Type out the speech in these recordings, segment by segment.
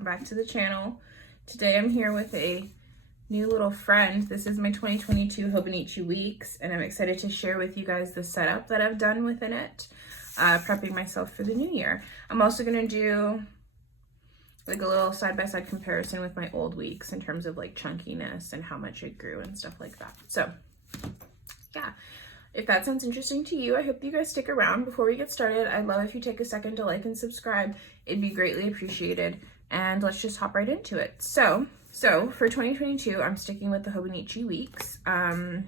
welcome back to the channel. Today I'm here with a new little friend. This is my 2022 HOBONICHI weeks, and I'm excited to share with you guys the setup that I've done within it, prepping myself for the new year. I'm also going to do like a little side-by-side comparison with my old weeks in terms of like chunkiness and how much it grew and stuff like that. So yeah, if that sounds interesting to you, I hope you guys stick around. Before we get started, I'd love if you take a second to like and subscribe. It'd be greatly appreciated. And let's just hop right into it. So for 2022, I'm sticking with the HOBONICHI weeks, and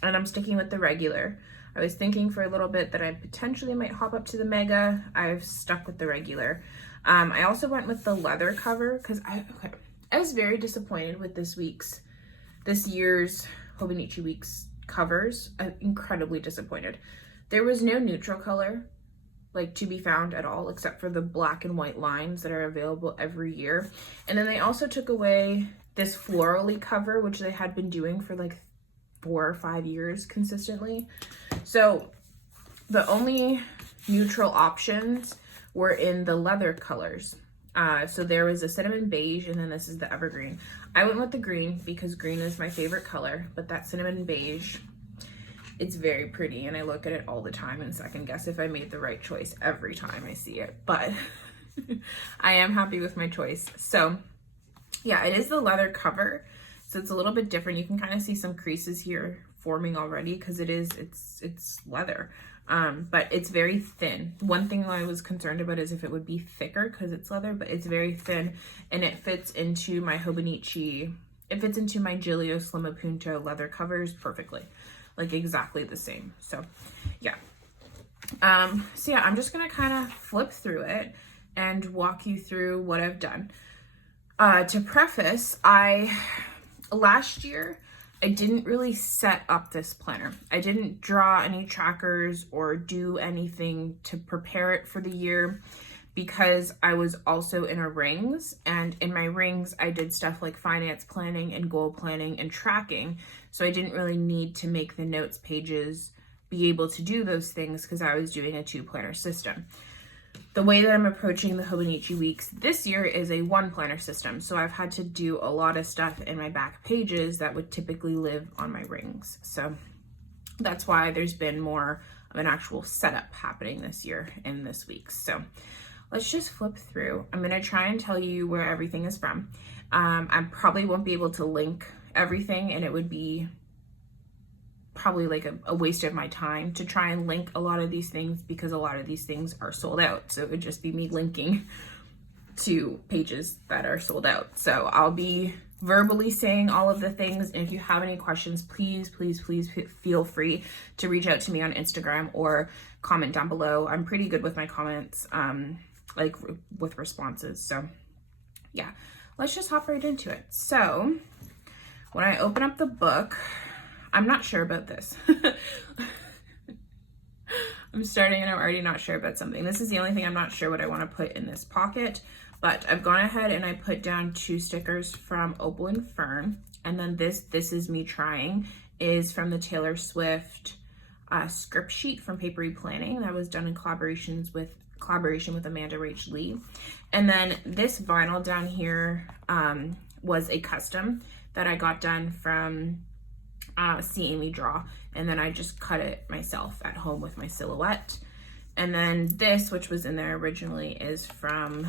I'm sticking with the regular. I was thinking for a little bit that I potentially might hop up to the mega. I've stuck with the regular. I also went with the leather cover because I was very disappointed with this year's HOBONICHI weeks covers. I'm incredibly disappointed. There was no neutral color like to be found at all, except for the black and white lines that are available every year. And then they also took away this florally cover, which they had been doing for like 4 or 5 years consistently. So the only neutral options were in the leather colors. So there was a cinnamon beige, and then this is the evergreen. I went with the green because green is my favorite color, but that cinnamon beige, it's very pretty, and I look at it all the time and second guess if I made the right choice every time I see it, but I am happy with my choice. So yeah, it is the leather cover, so it's a little bit different. You can kind of see some creases here forming already because it's leather, but it's very thin. One thing I was concerned about is if it would be thicker because it's leather, but it's very thin, and it fits into my HOBONICHI, it fits into my Giglio Slim Appunto leather covers perfectly. Like exactly the same. So yeah, I'm just gonna kind of flip through it and walk you through what I've done. To preface, last year I didn't really set up this planner. I didn't draw any trackers or do anything to prepare it for the year because I was also in a rings, and in my rings I did stuff like finance planning and goal planning and tracking. So I didn't really need to make the notes pages be able to do those things because I was doing a 2-planner system. The way that I'm approaching the HOBONICHI weeks this year is a 1-planner system. So I've had to do a lot of stuff in my back pages that would typically live on my rings. So that's why there's been more of an actual setup happening this year in this week. So let's just flip through. I'm going to try and tell you where everything is from. I probably won't be able to link everything, and it would be probably like a waste of my time to try and link a lot of these things because a lot of these things are sold out. So it would just be me linking to pages that are sold out. So I'll be verbally saying all of the things. And if you have any questions, please feel free to reach out to me on Instagram or comment down below. I'm pretty good with my comments, like with responses. So yeah, let's just hop right into it. So when I open up the book, I'm not sure about this. I'm starting and I'm already not sure about something. This is the only thing I'm not sure what I want to put in this pocket, but I've gone ahead and I put down 2 stickers from Opal and Fern. And then this is me trying is from the Taylor Swift script sheet from Papery Planning that was done in collaboration with Amanda Rach Lee. And then this vinyl down here was a custom that I got done from See Amy Draw, and then I just cut it myself at home with my silhouette. And then this, which was in there originally, is from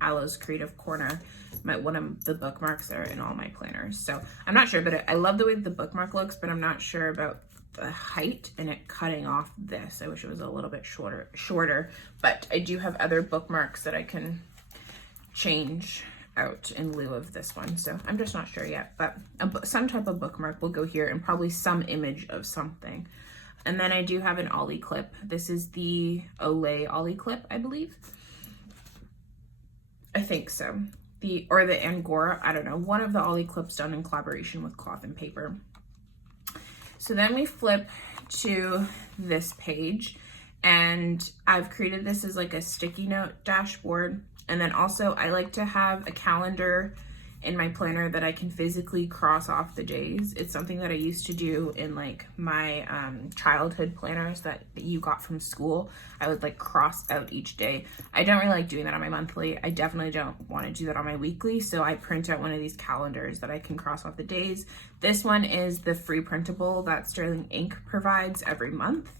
Aloe's Creative Corner, one of the bookmarks that are in all my planners. So I'm not sure, but I love the way the bookmark looks, but I'm not sure about the height and it cutting off this. I wish it was a little bit shorter, but I do have other bookmarks that I can change out in lieu of this one, so I'm just not sure yet, but some type of bookmark will go here and probably some image of something. And then I do have an Ollie clip. This is the Olay Ollie clip, I believe. I think so. Or the Angora, I don't know, one of the Ollie clips done in collaboration with Cloth and Paper. So then we flip to this page, and I've created this as like a sticky note dashboard. And then also I like to have a calendar in my planner that I can physically cross off the days. It's something that I used to do in like my childhood planners that you got from school. I would like cross out each day. I don't really like doing that on my monthly. I definitely don't want to do that on my weekly. So I print out one of these calendars that I can cross off the days. This one is the free printable that Sterling Ink provides every month.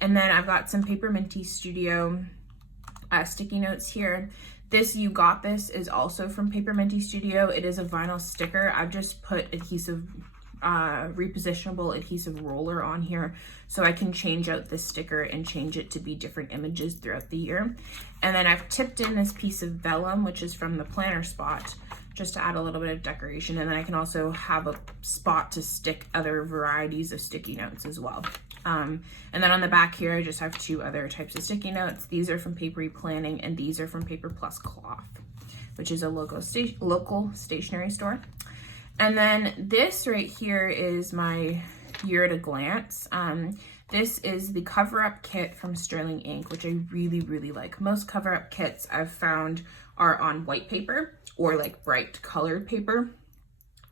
And then I've got some Paper Minty Studio sticky notes here. This You Got This is also from Paper Minty Studio. It is a vinyl sticker. I've just put repositionable adhesive roller on here so I can change out this sticker and change it to be different images throughout the year. And then I've tipped in this piece of vellum, which is from the planner spot, just to add a little bit of decoration. And then I can also have a spot to stick other varieties of sticky notes as well. And then on the back here, I just have two other types of sticky notes. These are from Papery Planning, and these are from Paper Plus Cloth, which is a local stationery store. And then this right here is my Year at a Glance. This is the cover-up kit from Sterling Ink, which I really, really like. Most cover-up kits I've found are on white paper or like bright colored paper.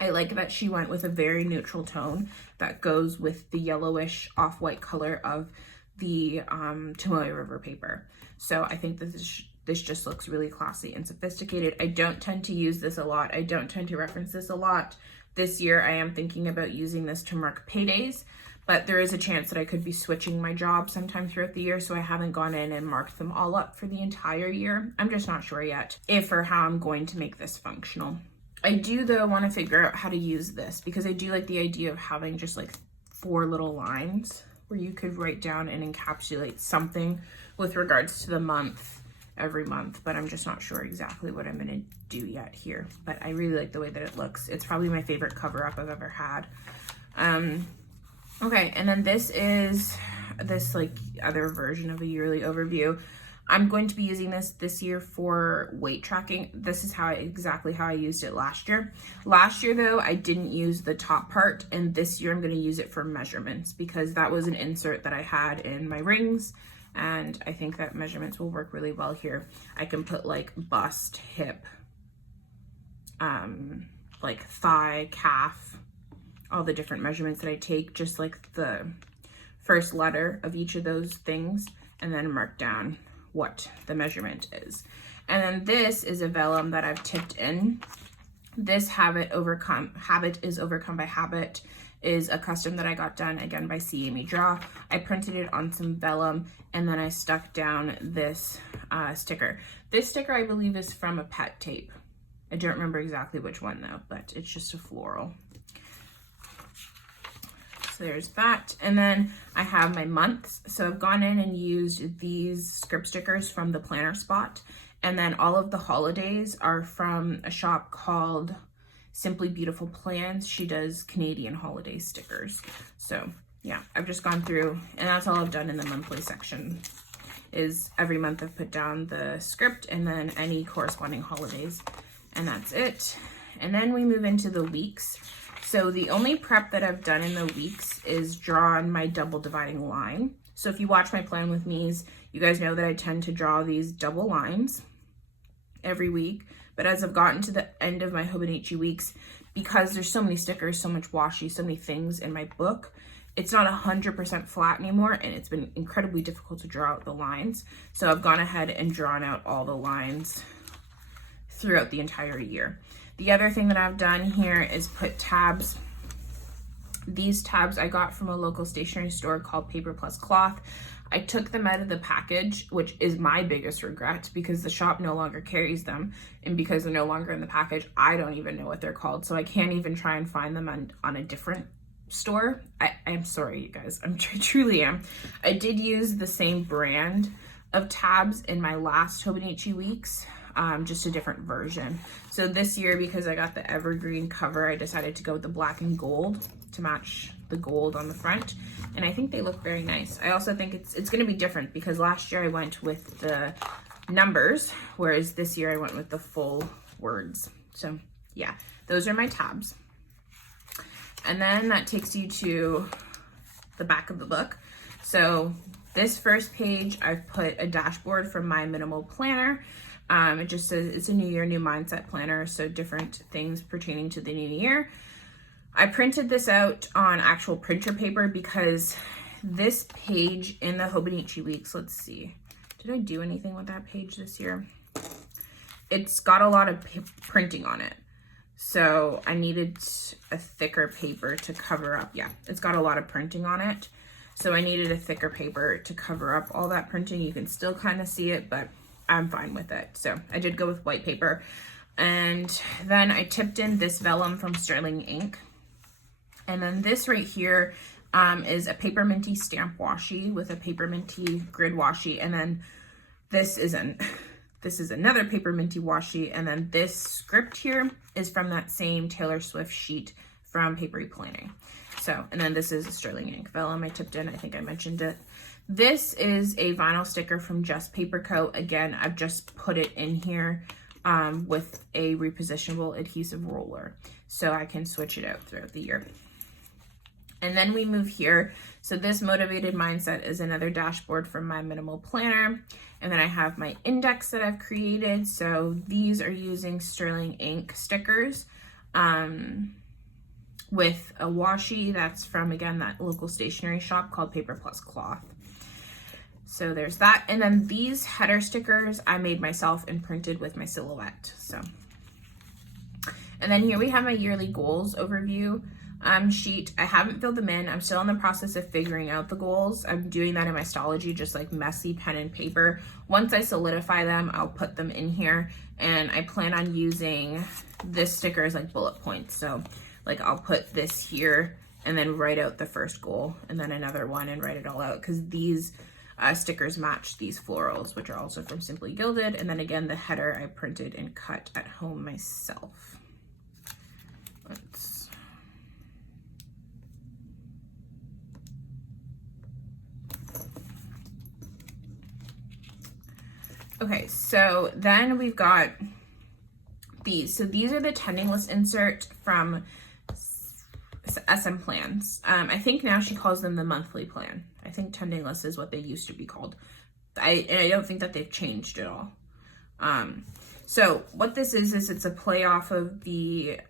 I like that she went with a very neutral tone that goes with the yellowish off-white color of the Tomoe River paper. So I think this just looks really classy and sophisticated. I don't tend to use this a lot. I don't tend to reference this a lot. This year I am thinking about using this to mark paydays, but there is a chance that I could be switching my job sometime throughout the year, so I haven't gone in and marked them all up for the entire year. I'm just not sure yet if or how I'm going to make this functional. I do though want to figure out how to use this because I do like the idea of having just like 4 little lines where you could write down and encapsulate something with regards to the month every month, but I'm just not sure exactly what I'm going to do yet here. But I really like the way that it looks. It's probably my favorite cover up I've ever had. Okay, and then this is this like other version of a yearly overview. I'm going to be using this year for weight tracking. This is exactly how I used it last year. Last year though, I didn't use the top part, and this year I'm going to use it for measurements because that was an insert that I had in my rings, and I think that measurements will work really well here. I can put like bust, hip, like thigh, calf, all the different measurements that I take, just like the first letter of each of those things, and then mark down what the measurement is. And then this is a vellum that I've tipped in. This Habit is Overcome by Habit is a custom that I got done again by C. Amy Draw. I printed it on some vellum and then I stuck down this sticker. This sticker I believe is from a pet tape. I don't remember exactly which one though, but it's just a floral. So there's that. And then I have my months. So I've gone in and used these script stickers from the planner spot. And then all of the holidays are from a shop called Simply Beautiful Plans. She does Canadian holiday stickers. So yeah, I've just gone through, and that's all I've done in the monthly section, is every month I've put down the script and then any corresponding holidays, and that's it. And then we move into the weeks. So the only prep that I've done in the weeks is drawn my double dividing line. So if you watch my Plan With Me's, you guys know that I tend to draw these double lines every week. But as I've gotten to the end of my Hobonichi weeks, because there's so many stickers, so much washi, so many things in my book, it's not 100% flat anymore, and it's been incredibly difficult to draw out the lines. So I've gone ahead and drawn out all the lines throughout the entire year. The other thing that I've done here is put tabs. These tabs I got from a local stationery store called Paper Plus Cloth. I took them out of the package, which is my biggest regret because the shop no longer carries them, and because they're no longer in the package, I don't even know what they're called, so I can't even try and find them on a different store. I'm sorry, you guys. I truly am. I did use the same brand of tabs in my last Hobonichi weeks, just a different version. So this year, because I got the evergreen cover, I decided to go with the black and gold to match the gold on the front, and I think they look very nice. I also think it's going to be different because last year I went with the numbers, whereas this year I went with the full words. So yeah, those are my tabs. And then that takes you to the back of the book. So this first page, I've put a dashboard from my minimal planner. It just says it's a new year, new mindset planner. So different things pertaining to the new year. I printed this out on actual printer paper because this page in the Hobonichi Weeks, let's see, did I do anything with that page this year? It's got a lot of printing on it. So I needed a thicker paper to cover up. Yeah, it's got a lot of printing on it. So I needed a thicker paper to cover up all that printing. You can still kind of see it, but I'm fine with it. So I did go with white paper. And then I tipped in this vellum from Sterling Ink. And then this right here is a Paper Minty stamp washi with a Paper Minty grid washi. And then this is another Paper Minty washi. And then this script here is from that same Taylor Swift sheet from Papery Planning. So, and then this is a Sterling Ink vellum I tipped in. I think I mentioned it. This is a vinyl sticker from Just Paper Co. Again, I've just put it in here with a repositionable adhesive roller, so I can switch it out throughout the year. And then we move here. So this Motivated Mindset is another dashboard from my minimal planner. And then I have my index that I've created. So these are using Sterling Ink stickers with a washi that's from, again, that local stationery shop called Paper Plus Cloth. So there's that. And then these header stickers I made myself and printed with my silhouette. So, and then here we have my yearly goals overview sheet. I haven't filled them in. I'm still in the process of figuring out the goals. I'm doing that in my Stology, just like messy pen and paper. Once I solidify them, I'll put them in here, and I plan on using this sticker as like bullet points. So like I'll put this here and then write out the first goal and then another one and write it all out, because these stickers match these florals, which are also from Simply Gilded. And then again, the header I printed and cut at home myself. Okay, so then we've got these. So these are the tending list insert from SM Plans. I think now she calls them the monthly plan. I think tending list is what they used to be called. And I don't think that they've changed at all. So what this is it's a play off of the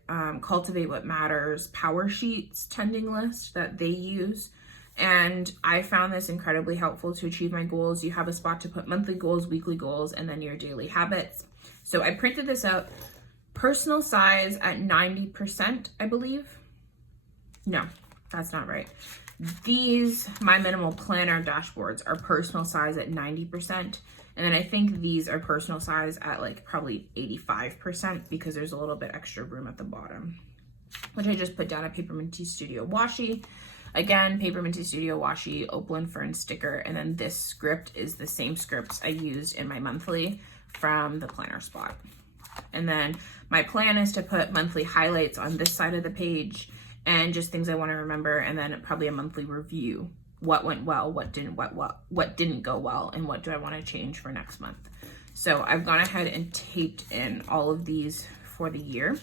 Cultivate What Matters Power Sheets tending list that they use. And I found this incredibly helpful to achieve my goals. You have a spot to put monthly goals, weekly goals, and then your daily habits. So I printed this out, personal size at 90%, I believe. No, that's not right. These, my minimal planner dashboards, are personal size at 90%. And then I think these are personal size at like probably 85%, because there's a little bit extra room at the bottom, which I just put down a Paper Minty Studio washi. Again, Paper Minty Studio washi, Opal and Fern sticker, and then this script is the same scripts I used in my monthly from the planner spot. And then my plan is to put monthly highlights on this side of the page and just things I want to remember, and then probably a monthly review. What went well, what didn't go well, and what do I want to change for next month. So I've gone ahead and taped in all of these for the year.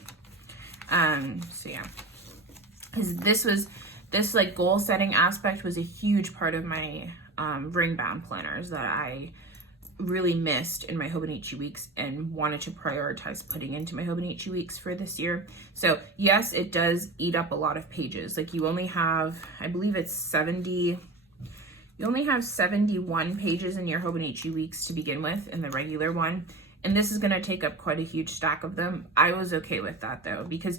So yeah, because this like goal setting aspect was a huge part of my ring bound planners that I really missed in my Hobonichi Weeks and wanted to prioritize putting into my Hobonichi Weeks for this year. So yes, it does eat up a lot of pages. Like you only have, I believe it's 70, you only have 71 pages in your Hobonichi Weeks to begin with in the regular one. And this is gonna take up quite a huge stack of them. I was okay with that though, because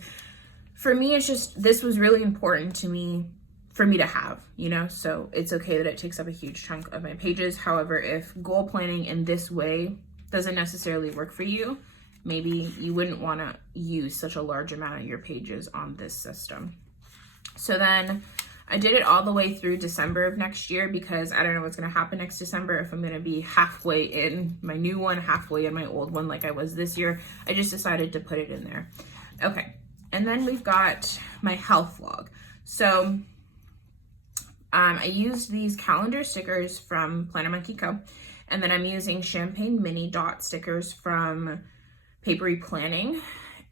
for me, it's just, this was really important to me, for me to have, you know, so it's okay that it takes up a huge chunk of my pages. However, if goal planning in this way doesn't necessarily work for you, maybe you wouldn't want to use such a large amount of your pages on this system. So then I did it all the way through December of next year, because I don't know what's going to happen next December, if I'm going to be halfway in my new one, halfway in my old one like I was this year. I just decided to put it in there. Okay. And then we've got my health log. So I used these calendar stickers from Planner Monkey Co. And then I'm using Champagne Mini Dot stickers from Papery Planning.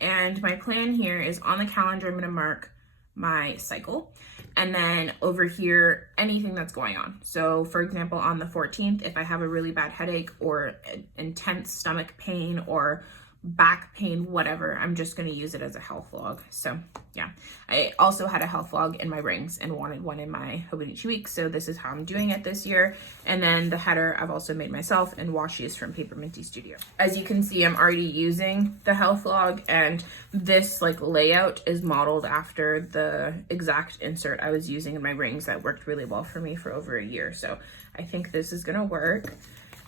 And my plan here is on the calendar, I'm going to mark my cycle. And then over here, anything that's going on. So for example, on the 14th, if I have a really bad headache or intense stomach pain or back pain, whatever, I'm just going to use it as a health log. So yeah, I also had a health log in my rings and wanted one in my Hobonichi weeks. So this is how I'm doing it this year. And then the header I've also made myself, and washi is from Paper Minty Studio. As you can see, I'm already using the health log, and this like layout is modeled after the exact insert I was using in my rings that worked really well for me for over a year. So I think this is gonna work.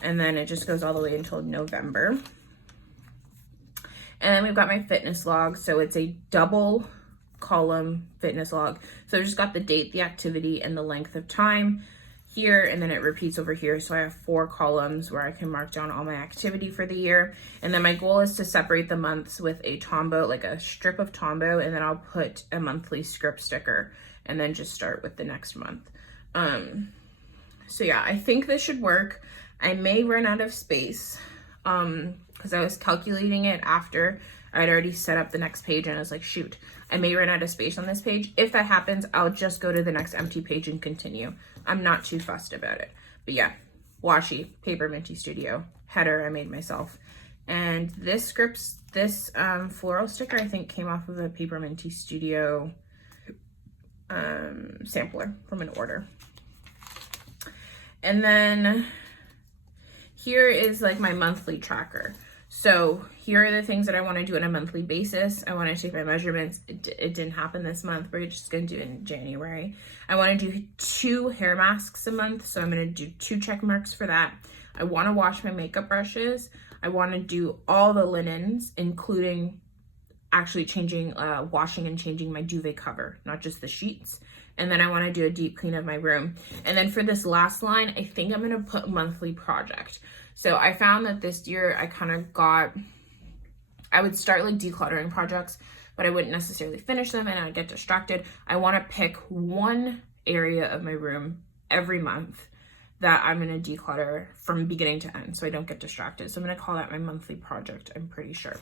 And then it just goes all the way until November. And then we've got my fitness log. So it's a double column fitness log. So I've just got the date, the activity, and the length of time here, and then it repeats over here. So I have 4 columns where I can mark down all my activity for the year. And then my goal is to separate the months with a Tombow, like a strip of Tombow, and then I'll put a monthly script sticker and then just start with the next month. So yeah, I think this should work. I may run out of space because I was calculating it after I'd already set up the next page, and I was like, shoot, I may run out of space on this page. If that happens, I'll just go to the next empty page and continue. I'm not too fussed about it. But yeah, washi, Paper Minty Studio, header I made myself. And this floral sticker I think came off of a Paper Minty Studio sampler from an order. And then here is like my monthly tracker. So here are the things that I want to do on a monthly basis. I want to take my measurements. It didn't happen this month. We're just going to do it in January. I want to do 2 hair masks a month. So I'm going to do 2 check marks for that. I want to wash my makeup brushes. I want to do all the linens, including actually changing, washing and changing my duvet cover, not just the sheets. And then I want to do a deep clean of my room. And then for this last line, I think I'm going to put monthly project. So I found that this year I would start like decluttering projects, but I wouldn't necessarily finish them and I'd get distracted. I want to pick one area of my room every month that I'm going to declutter from beginning to end so I don't get distracted. So I'm going to call that my monthly project, I'm pretty sure.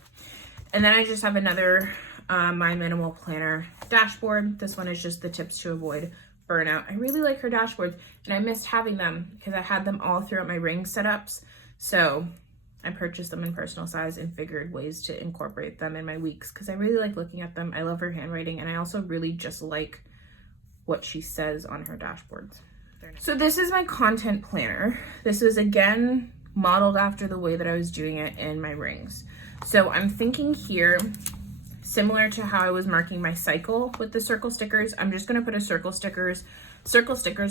And then I just have another My Minimal Planner dashboard. This one is just the tips to avoid burnout. I really like her dashboards, and I missed having them because I had them all throughout my ring setups. So I purchased them in personal size and figured ways to incorporate them in my weeks because I really like looking at them. I love her handwriting, and I also really just like what she says on her dashboards. So this is my content planner. This was again modeled after the way that I was doing it in my rings. So I'm thinking here, similar to how I was marking my cycle with the circle stickers, I'm just gonna put a circle stickers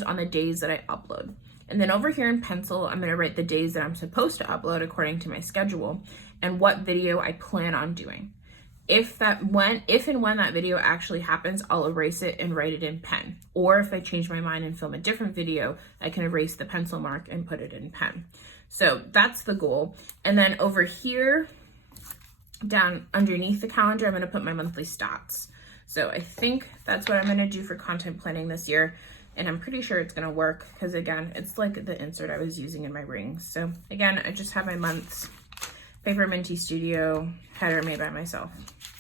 on the days that I upload. And then over here in pencil, I'm gonna write the days that I'm supposed to upload according to my schedule and what video I plan on doing. If and when that video actually happens, I'll erase it and write it in pen. Or if I change my mind and film a different video, I can erase the pencil mark and put it in pen. So that's the goal. And then over here, down underneath the calendar, I'm gonna put my monthly stats. So I think that's what I'm gonna do for content planning this year. And I'm pretty sure it's gonna work because again, it's like the insert I was using in my rings. So again, I just have my months, Paper Minty Studio, header made by myself,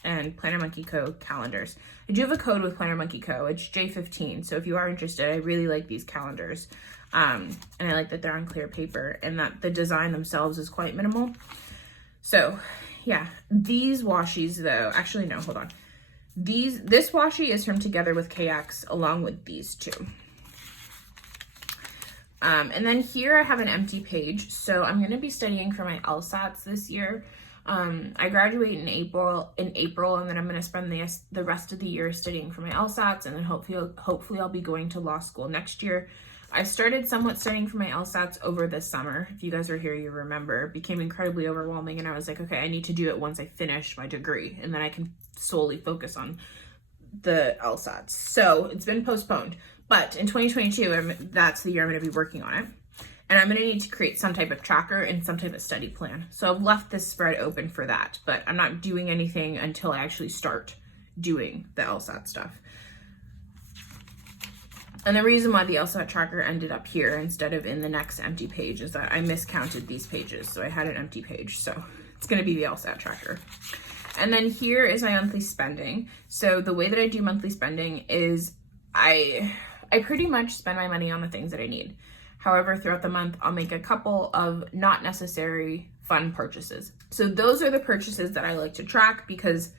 and Planner Monkey Co. calendars. I do have a code with Planner Monkey Co. It's J15. So if you are interested, I really like these calendars. And I like that they're on clear paper and that the design themselves is quite minimal. So yeah, these washies though, actually no, hold on. This washi is from Together with KX along with these two. And then here I have an empty page. So I'm gonna be studying for my LSATs this year. I graduate in April, and then I'm gonna spend the rest of the year studying for my LSATs, and then hopefully I'll be going to law school next year. I started somewhat studying for my LSATs over this summer. If you guys were here, you remember. It became incredibly overwhelming, and I was like, okay, I need to do it once I finish my degree, and then I can solely focus on the LSATs. So it's been postponed, but in 2022, that's the year I'm gonna be working on it. And I'm gonna need to create some type of tracker and some type of study plan. So I've left this spread open for that, but I'm not doing anything until I actually start doing the LSAT stuff. And the reason why the LSAT tracker ended up here instead of in the next empty page is that I miscounted these pages. So I had an empty page, so it's gonna be the LSAT tracker. And then here is my monthly spending. So the way that I do monthly spending is I pretty much spend my money on the things that I need. However, throughout the month, I'll make a couple of not necessary fun purchases. So those are the purchases that I like to track because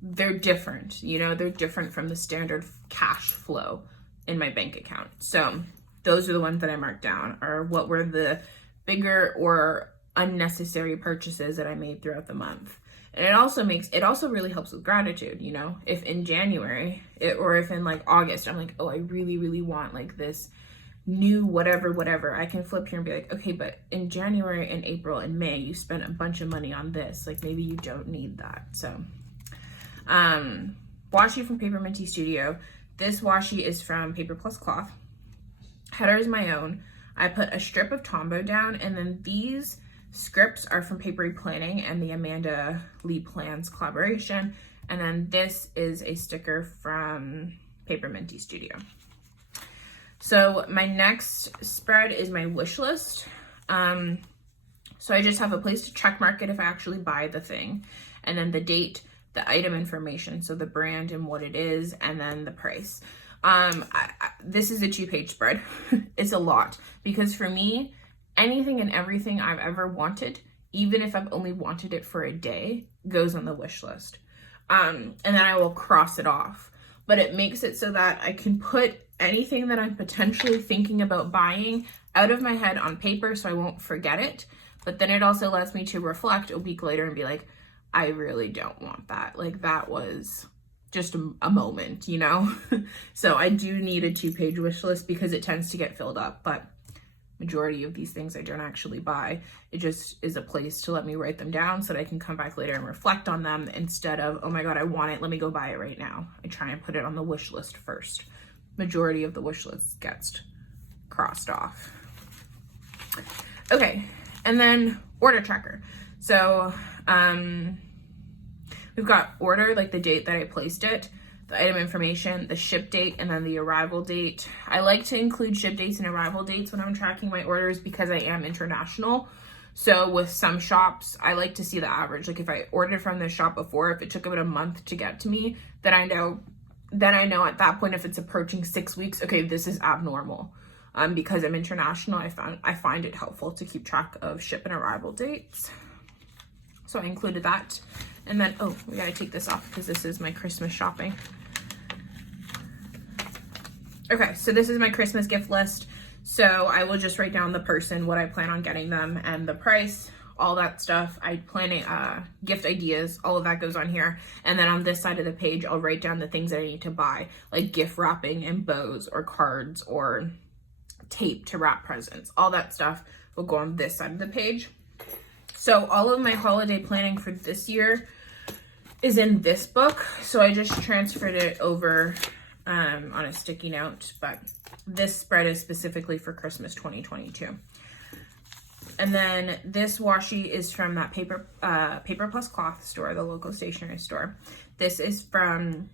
they're different, you know, they're different from the standard cash flow in my bank account. So those are the ones that I marked down, or what were the bigger or unnecessary purchases that I made throughout the month. And it also really helps with gratitude, you know, if in January or if in like August, I'm like, oh, I really, really want like this new whatever, I can flip here and be like, okay, but in January and April and May, you spent a bunch of money on this. Like maybe you don't need that. So, washi from Paper Minty Studio. This washi is from Paper Plus Cloth. Header is my own. I put a strip of Tombow down, and then these scripts are from Papery Planning and the Amanda Lee Plans collaboration. And then this is a sticker from Paper Minty Studio. So my next spread is my wish list. So I just have a place to check mark it if I actually buy the thing, and then the date, the item information, so the brand and what it is, and then the price. This is a 2-page spread. It's a lot because for me, anything and everything I've ever wanted, even if I've only wanted it for a day, goes on the wish list. And then I will cross it off. But it makes it so that I can put anything that I'm potentially thinking about buying out of my head on paper so I won't forget it. But then it also lets me to reflect a week later and be like, I really don't want that. Like that was just a moment, you know? So I do need a 2-page wish list because it tends to get filled up, but majority of these things I don't actually buy. It just is a place to let me write them down so that I can come back later and reflect on them instead of, oh my God, I want it, let me go buy it right now. I try and put it on the wish list first. Majority of the wish list gets crossed off. Okay, and then order tracker. So we've got order, like the date that I placed it, the item information, the ship date, and then the arrival date. I like to include ship dates and arrival dates when I'm tracking my orders because I am international. So with some shops, I like to see the average. Like if I ordered from this shop before, if it took about a month to get to me, then I know at that point, if it's approaching 6 weeks, okay, this is abnormal. Because I'm international, I find it helpful to keep track of ship and arrival dates. So I included that. And then, oh, we gotta take this off because this is my Christmas shopping. Okay, so this is my Christmas gift list. So I will just write down the person, what I plan on getting them, and the price, all that stuff. I plan gift ideas, all of that goes on here. And then on this side of the page, I'll write down the things that I need to buy, like gift wrapping and bows or cards or tape to wrap presents. All that stuff will go on this side of the page. So all of my holiday planning for this year is in this book. So I just transferred it over on a sticky note, but this spread is specifically for Christmas 2022. And then this washi is from that Paper Plus Cloth store, the local stationery store. This is from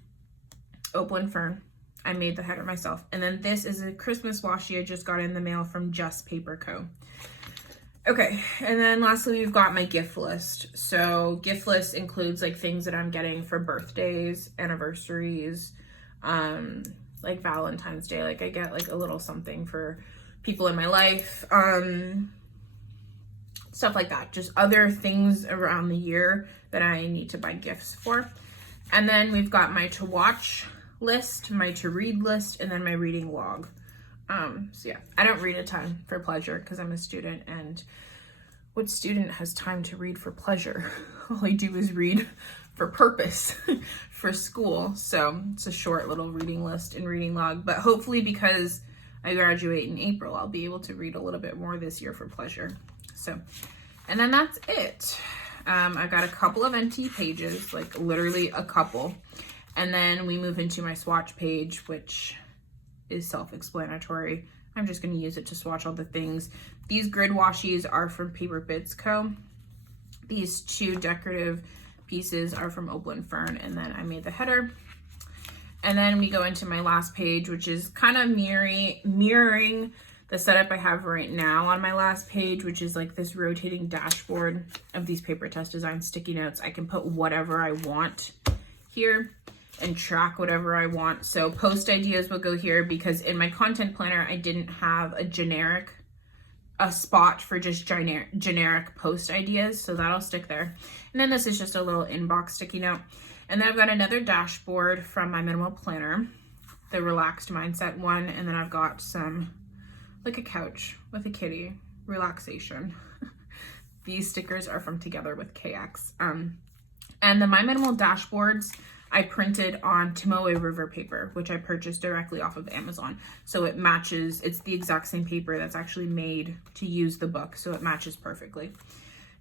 Opal & Fern. I made the header myself. And then this is a Christmas washi I just got in the mail from Just Paper Co. Okay, and then lastly, we've got my gift list. So gift list includes like things that I'm getting for birthdays, anniversaries, like Valentine's Day. Like I get like a little something for people in my life, stuff like that. Just other things around the year that I need to buy gifts for. And then we've got my to watch list, my to read list, and then my reading log. So yeah, I don't read a ton for pleasure because I'm a student, and what student has time to read for pleasure? All I do is read for purpose for school. So it's a short little reading list and reading log, but hopefully because I graduate in April, I'll be able to read a little bit more this year for pleasure. So, and then that's it. I've got a couple of empty pages, like literally a couple. And then we move into my swatch page, which is self-explanatory. I'm just going to use it to swatch all the things. These grid washies are from Paper Bits Co. These 2 decorative pieces are from Opal & Fern, and then I made the header. And then we go into my last page, which is kind of mirroring the setup I have right now on my last page, which is like this rotating dashboard of these paper test design sticky notes. I can put whatever I want here and track whatever I want. So post ideas will go here because in my content planner, I didn't have a spot for just generic post ideas. So that'll stick there. And then this is just a little inbox sticky note. And then I've got another dashboard from my minimal planner, the relaxed mindset one. And then I've got some, like a couch with a kitty, relaxation. These stickers are from Together with KX. And the My Minimal dashboards I printed on Tomoe River paper, which I purchased directly off of Amazon. So it matches, it's the exact same paper that's actually made to use the book. So it matches perfectly.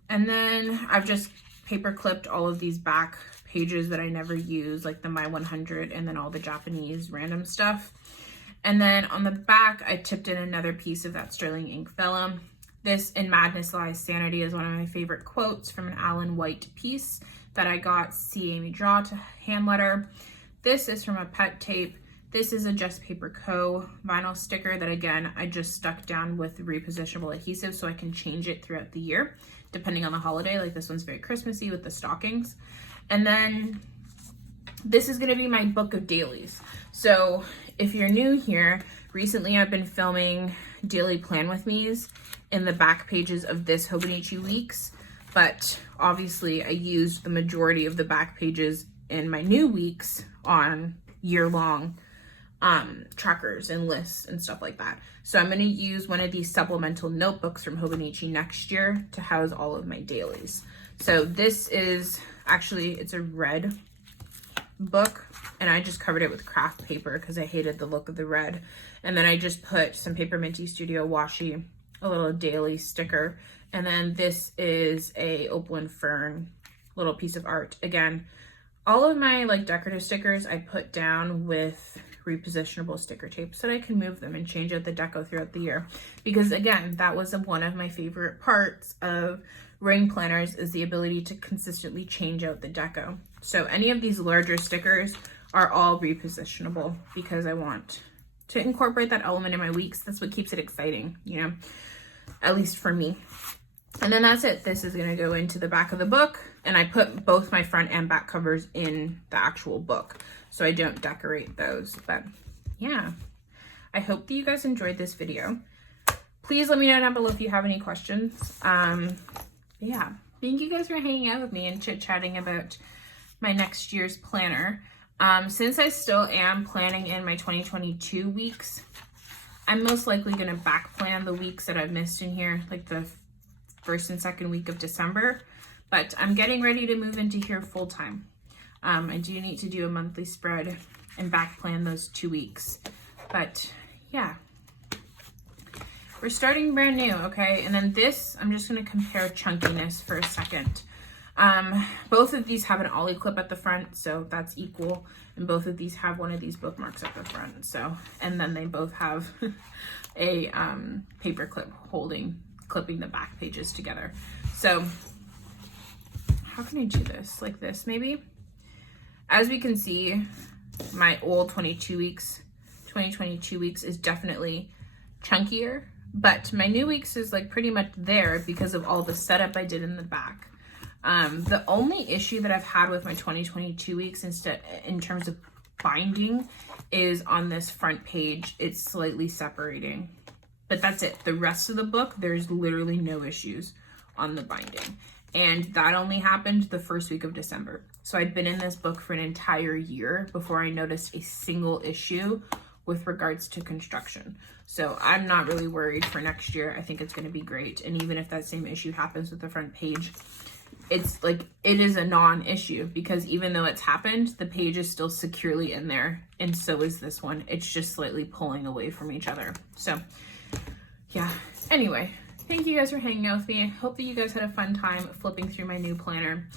And then I've just paper clipped all of these back pages that I never use, like the My 100 and then all the Japanese random stuff. And then on the back, I tipped in another piece of that sterling ink vellum. This "In Madness Lies Sanity" is one of my favorite quotes from an Alan White piece that I got C. Amy Draw to hand letter. This is from a pet tape. This is a Just Paper Co. vinyl sticker that, again, I just stuck down with repositionable adhesive so I can change it throughout the year, depending on the holiday. Like this one's very Christmassy with the stockings. And then this is gonna be my book of dailies. So if you're new here, recently I've been filming daily plan with me's in the back pages of this Hobonichi Weeks, but obviously I used the majority of the back pages in my new weeks on year-long trackers and lists and stuff like that. So I'm going to use one of these supplemental notebooks from Hobonichi next year to house all of my dailies. So this is actually, it's a red book and I just covered it with craft paper because I hated the look of the red. And then I just put some Paper Minty Studio washi, a little daily sticker. And then this is a opal and fern little piece of art. Again, all of my like decorative stickers I put down with repositionable sticker tape so that I can move them and change out the deco throughout the year. Because again, that was one of my favorite parts of ring planners, is the ability to consistently change out the deco. So any of these larger stickers are all repositionable because I want to incorporate that element in my weeks. That's what keeps it exciting, you know, at least for me. And then that's it. This is going to go into the back of the book, and I put both my front and back covers in the actual book so I don't decorate those. But yeah, I hope that you guys enjoyed this video. Please let me know down below if you have any questions. Yeah, thank you guys for hanging out with me and chit-chatting about my next year's planner. Since I still am planning in my 2022 weeks, I'm most likely going to back plan the weeks that I've missed in here, like the first and second week of December, but I'm getting ready to move into here full time. I do need to do a monthly spread and back plan those 2 weeks, but yeah, we're starting brand new. Okay, and then this, I'm just going to compare chunkiness for a second. Both of these have an ollie clip at the front, so that's equal, and both of these have one of these bookmarks at the front. So, and then they both have a paper clip clipping the back pages together. So how can I do this? Like this maybe? As we can see, my old 2022 weeks is definitely chunkier, but my new weeks is like pretty much there because of all the setup I did in the back. The only issue that I've had with my 2022 weeks in terms of binding is on this front page, it's slightly separating. But that's it. The rest of the book, there's literally no issues on the binding. And that only happened the first week of December. So I'd been in this book for an entire year before I noticed a single issue with regards to construction. So I'm not really worried for next year. I think it's going to be great. And even if that same issue happens with the front page, it's like, it is a non-issue because even though it's happened, the page is still securely in there. And so is this one. It's just slightly pulling away from each other. So yeah, anyway, thank you guys for hanging out with me. I hope that you guys had a fun time flipping through my new planner.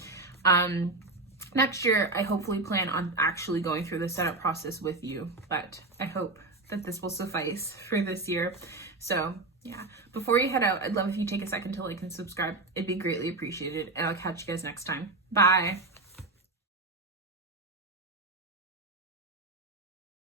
Next year, I hopefully plan on actually going through the setup process with you, but I hope that this will suffice for this year. So yeah, before you head out, I'd love if you take a second to like and subscribe. It'd be greatly appreciated, and I'll catch you guys next time. Bye.